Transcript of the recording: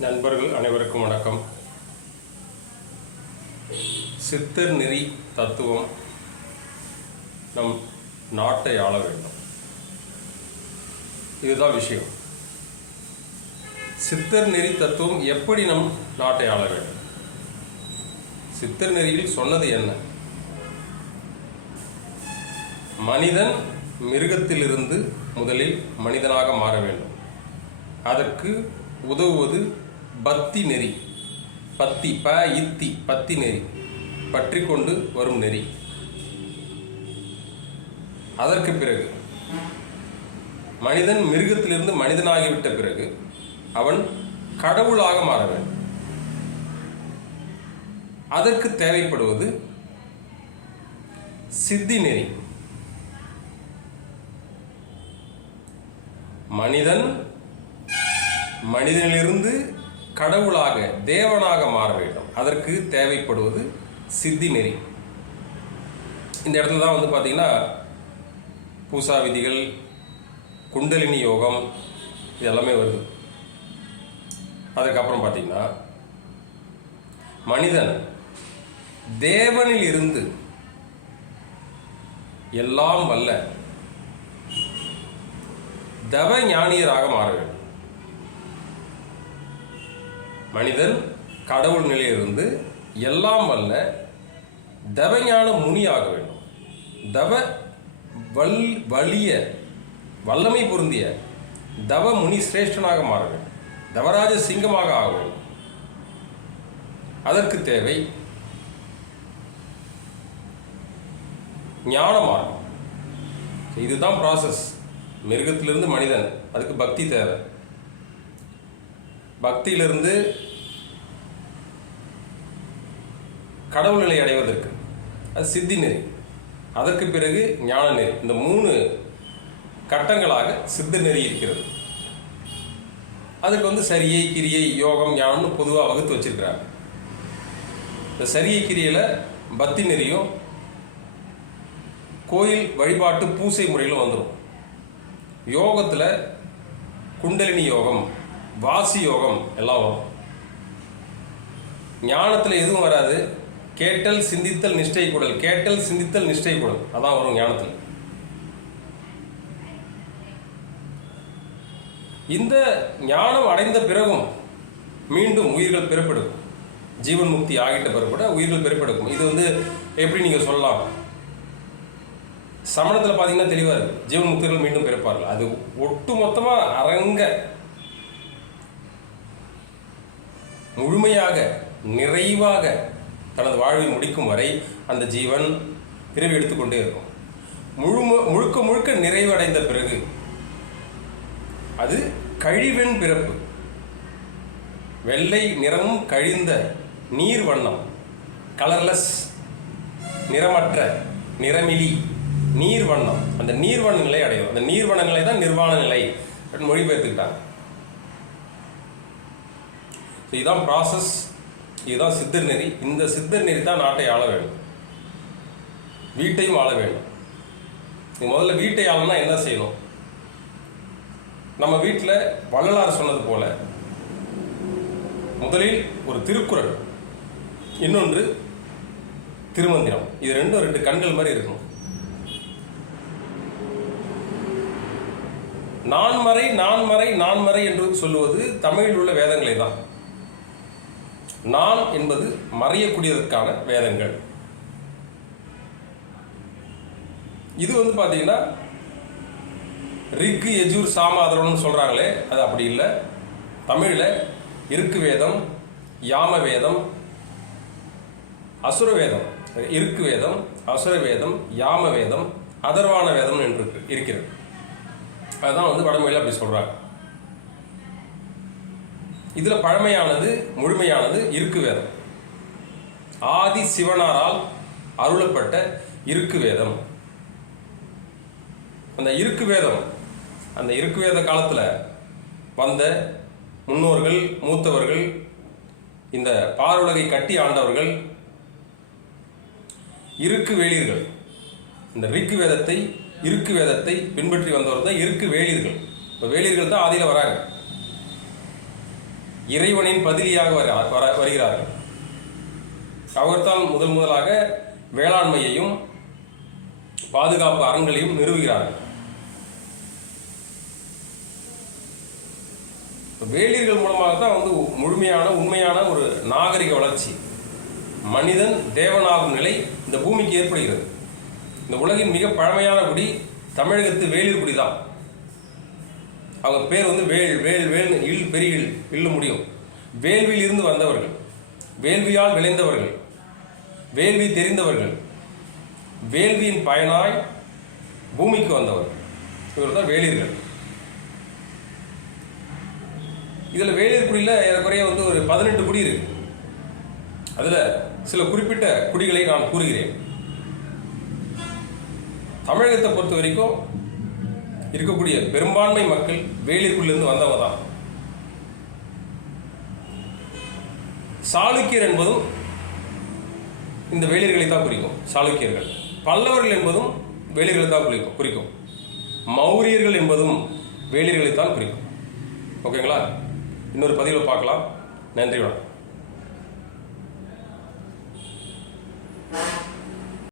நண்பர்கள் அனைவருக்கும் வணக்கம். சித்தர் நெறி தத்துவம் நம் நாட்டை ஆள வேண்டும். இதுதான் விஷயம். சித்தர் நெறி தத்துவம் எப்படி நம் நாட்டை ஆள வேண்டும்? சித்தர் நெறியில் சொன்னது என்ன? மனிதன் மிருகத்திலிருந்து முதலில் மனிதனாக மாற வேண்டும். அதற்கு உதவுவது பக்தி நெறி. பத்தி ப இத்தி பத்தி நெறி. பற்றி கொண்டு வரும் நெறி. அதற்கு பிறகு மனிதன் மிருகத்திலிருந்து மனிதனாகிவிட்ட பிறகு அவன் கடவுளாக மாற வேண்டும். அதற்கு தேவைப்படுவது சித்தி நெறி. மனிதன் மனிதனிலிருந்து கடவுளாக தேவனாக மாற வேண்டும். அதற்கு தேவைப்படுவது சித்தி நெறி. இந்த இடத்துல தான் வந்து பார்த்திங்கன்னா பூசா விதிகள் குண்டலினி யோகம் இது எல்லாமே வருது. அதுக்கப்புறம் பார்த்தீங்கன்னா மனிதன் தேவனில் இருந்து எல்லாம் வல்ல தவ ஞானியராக மாற வேண்டும். மனிதன் கடவுள் நிலையிலிருந்து எல்லாம் வல்ல தவஞான முனியாக வேண்டும். தவ வல் வலிய வல்லமை பொருந்திய தவ முனி சிரேஷ்டனாக மாற வேண்டும். தவராஜ சிங்கமாக ஆக வேண்டும். அதற்கு தேவை ஞான மார்க்கம். இதுதான் ப்ராசஸ் மிருகத்திலிருந்து மனிதன் அதுக்கு பக்தி தேவை. பக்தியிலிருந்து கடவுள் நிலை அடைவதற்கு. அது சித்தி நெறி அதற்கு பிறகு ஞான நெறி இந்த மூணு கட்டங்களாக சித்த நெறி இருக்கிறது. அதுக்கு வந்து சரியை கிரியை யோகம் ஞானம்னு பொதுவாக வகுத்து வச்சிருக்கிறாங்க. இந்த சரியை கிரியில் பக்தி நெறியும் கோயில் வழிபாட்டு பூசை முறையிலும் வந்துடும் யோகத்தில் குண்டலினி யோகம் வாசி யோகம் எல்லாம் வரும் ஞானத்தில் எதுவும் வராது. கேட்டல் சிந்தித்தல் நிஷ்டை கூடல். கேட்டல் சிந்தித்தல் நிஷ்டை கூடல். அதான் வரும் ஞானத்தில். இந்த ஞானம் அடைந்த பிறகும் மீண்டும் உயிர்கள் பெறப்படும். ஜீவன் முக்தி ஆகிட்ட பிறகு கூட உயிர்கள் பிறப்பெடுக்கும். இது வந்து எப்படி நீங்கள் சொல்லலாம்? சமணத்தில் பார்த்தீங்கன்னா தெளிவாக இருக்கு. ஜீவன் முக்திகள் மீண்டும் பிறப்பார்கள். அது ஒட்டு மொத்தமாக அரங்க முழுமையாக நிறைவாக தனது வாழ்வை முடிக்கும் வரை அந்த ஜீவன் பிறவி எடுத்துக்கொண்டே இருக்கும். முழு முழுக்க முழுக்க நிறைவடைந்த பிறகு அது கழிவெண் பிறப்பு. வெள்ளை நிறமும் கழிந்த நீர் வண்ணம். கலர்லெஸ் நிறமற்ற நிறமிலி நீர் வண்ணம். அந்த நீர்வண்ண நிலை அடையும். அந்த நீர்வண்ண நிலை தான் நிர்வாண நிலை அப்படின்னு மொழிபெயர்த்துக்கிட்டாங்க. இதுதான் ப்ராசஸ் இதுதான் சித்தர் நெறி. இந்த சித்தர் நெறி தான் நாட்டை ஆள வேண்டும். வீட்டையும் ஆள வேண்டும். நீ முதல்ல வீட்டை ஆளணும்னா என்ன செய்யணும்? நம்ம வீட்டில் வள்ளலார் சொன்னது போல முதலில் ஒரு திருக்குறள் இன்னொன்று திருமந்திரம். இது ரெண்டும் ரெண்டு கண்கள் மாதிரி இருக்கும் நான்மறை நான்மறை நான்மறை என்று சொல்லுவது தமிழில் உள்ள வேதங்களை தான் நான் என்பது மறையக்கூடியதற்கான வேதங்கள். இது வந்து பார்த்தீங்கன்னா ரிக்கு எஜூர் சாமாதரம்னு சொல்கிறாங்களே அது அப்படி இல்லை. தமிழில் இருக்கு வேதம் யாம வேதம் அசுர வேதம் இருக்கு வேதம் அசுர வேதம் யாம வேதம் அதர்வான வேதம் என்று இருக்கு- இருக்கிறது. அதுதான் வந்து வடமொழியில் அப்படி சொல்கிறாங்க இதில் பழமையானது முழுமையானது இருக்கு வேதம் ஆதி சிவனாரால் அருளப்பட்ட இருக்கு வேதம் அந்த இருக்கு வேதம் அந்த இருக்கு வேத காலத்தில் வந்த முன்னோர்கள் மூத்தவர்கள் இந்த பாருலகை கட்டி ஆண்டவர்கள் இருக்கு வேளிர்கள் இந்த ரிக்கு வேதத்தை இருக்கு வேதத்தை பின்பற்றி வந்தவர் தான் இருக்கு வேளிர்கள் இப்போ வேளிர்கள் தான் ஆதியில் வராங்க. இறைவனின் பதிலியாக வர வர- வருகிறார்கள். அவர்தான் முதல் முதலாக வேளாண்மையையும் பாதுகாப்பு அரண்களையும் நிறுவுகிறார்கள். வேளிர்கள் மூலமாக தான் வந்து முழுமையான உண்மையான ஒரு நாகரிக வளர்ச்சி மனிதன் தேவனாகும் நிலை இந்த பூமிக்கு ஏற்படுகிறது. இந்த உலகின் மிக பழமையான குடி தமிழகத்து வேளிர் குடி தான் அவங்க பேர் வந்து வேல் வேல் வேல் இல் பெரிய இல் இல்ல முடியும். வேள்வியில் இருந்து வந்தவர்கள். வேள்வியால் விளைந்தவர்கள். வேள்வி தெரிந்தவர்கள். வேள்வியின் பயனாய் பூமிக்கு வந்தவர்கள். இவர் தான் வேளிர்கள் இதில் வேளிர் குடியில் ஏறக்குறைய வந்து ஒரு பதினெட்டு குடி இருக்கு. அதில் சில குறிப்பிட்ட குடிகளை நான் கூறுகிறேன். தமிழகத்தை பொறுத்த வரைக்கும் இருக்கக்கூடிய பெரும்பான்மை மக்கள் வேலிற்குள்ளிருந்து வந்தவங்க தான் சாளுக்கியர் என்பதும் இந்த வேலியர்களை தான் குறிக்கும் சாளுக்கியர்கள். பல்லவர்கள் என்பதும் வேலியர்களை தான் குறிக்கும் குறிக்கும். மௌரியர்கள் என்பதும் வேலியர்களை தான் குறிக்கும். ஓகேங்களா? இன்னொரு பதிவில் பார்க்கலாம். நன்றி வணக்கம்.